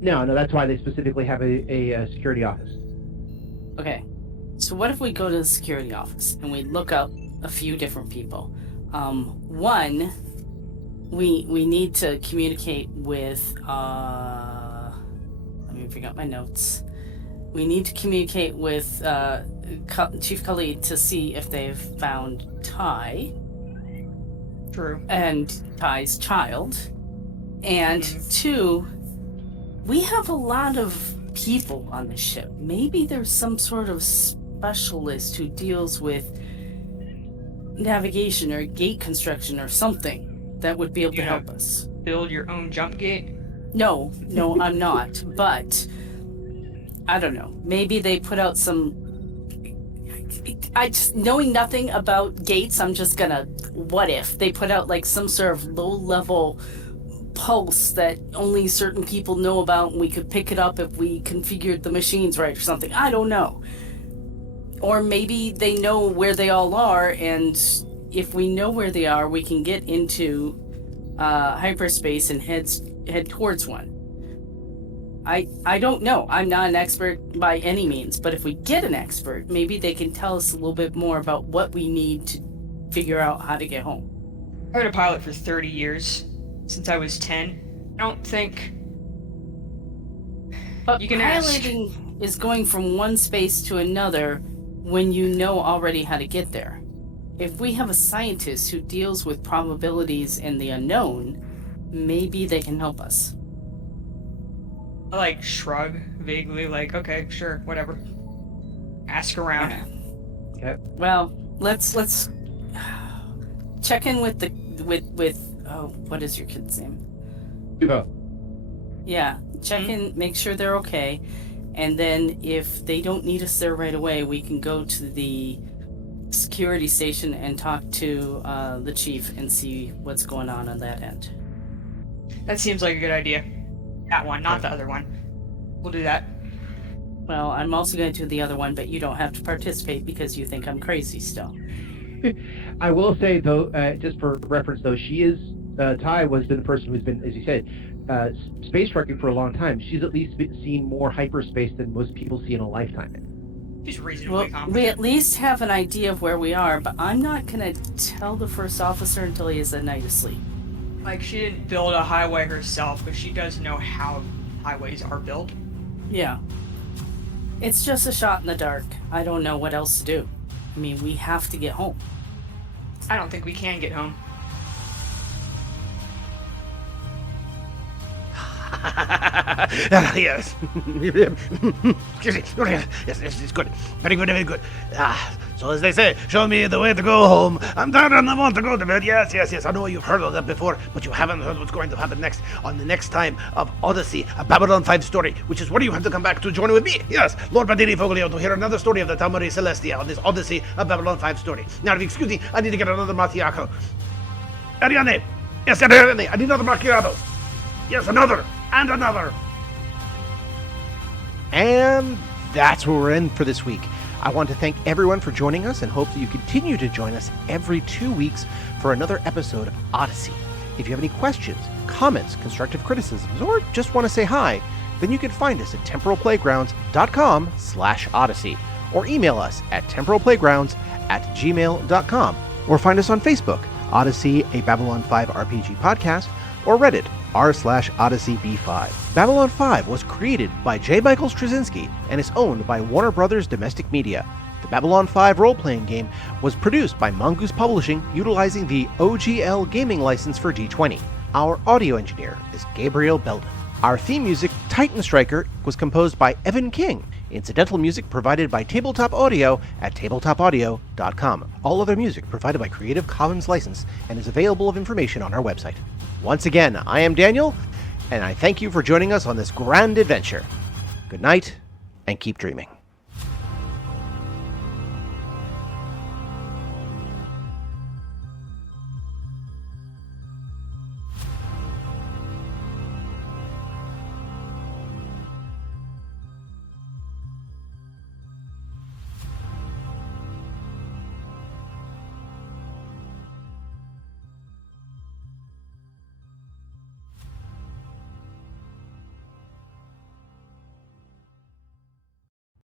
No, that's why they specifically have a security office. Okay. So what if we go to the security office and we look up a few different people? One, we need to communicate with, let me bring up my notes. We need to communicate with Chief Khalid to see if they've found Ty. True. And Ty's child. And 2, we have a lot of people on the ship. Maybe there's some sort of specialist who deals with navigation or gate construction or something that would be able to help us. Build your own jump gate? No, I'm not. But I don't know. Maybe they put out some... knowing nothing about gates, I'm just gonna... What if they put out some sort of low-level pulse that only certain people know about, and we could pick it up if we configured the machines right or something? I don't know. Or maybe they know where they all are, and if we know where they are, we can get into hyperspace and head towards one. I don't know. I'm not an expert by any means, but if we get an expert, maybe they can tell us a little bit more about what we need to figure out how to get home. I've been a pilot for 30 years, since I was 10. I don't think But You can ask. piloting is going from one space to another when you know already how to get there. If we have a scientist who deals with probabilities and the unknown, maybe they can help us. I like shrug vaguely, like, okay, sure, whatever. Ask around. Okay. Well, let's check in with what is your kid's name? Tuvo. Yeah, check in, make sure they're okay, and then if they don't need us there right away, we can go to the security station and talk to the chief and see what's going on that end. That seems like a good idea. That one, not the other one. We'll do that. Well, I'm also going to do the other one, but you don't have to participate because you think I'm crazy still. I will say, though, just for reference, though, she is, Ty was the person who's been, as you said, space trekking for a long time. She's at least seen more hyperspace than most people see in a lifetime. She's reasonably Well, competent. we at least have an idea of where we are, but I'm not going to tell the first officer until he has a night of sleep. Like, she didn't build a highway herself, but she does know how highways are built. Yeah. It's just a shot in the dark. I don't know what else to do. I mean, we have to get home. I don't think we can get home. Yes. Excuse me. Yes, it's good. Very good, very good. So as they say, show me the way to go home. I'm tired and I want to go to bed. Yes. I know you've heard of that before, but you haven't heard what's going to happen next on the next time of Odyssey, a Babylon 5 story, which is where you have to come back to join with me. Yes, Lord Padini Foglio, to hear another story of the Tabletop Celestia on this Odyssey, a Babylon 5 story. Now, if you excuse me, I need to get another machiato. Ariane. Yes, Ariane. I need another machiato. Yes, another. And another. And that's where we're in for this week. I want to thank everyone for joining us and hope that you continue to join us every 2 weeks for another episode of Odyssey. If you have any questions, comments, constructive criticisms, or just want to say hi, then you can find us at temporalplaygrounds.com/Odyssey or email us at temporalplaygrounds@gmail.com or find us on Facebook, Odyssey, a Babylon 5 RPG podcast, or Reddit, r/OdysseyB5. Babylon 5 was created by J. Michael Straczynski and is owned by Warner Brothers Domestic Media. The Babylon 5 role-playing game was produced by Mongoose Publishing utilizing the OGL gaming license for D20. Our audio engineer is Gabriel Belden. Our theme music, Titan Striker, was composed by Evan King. Incidental music provided by Tabletop Audio at tabletopaudio.com. All other music provided by Creative Commons license and is available of information on our website. Once again, I am Daniel, and I thank you for joining us on this grand adventure. Good night, and keep dreaming.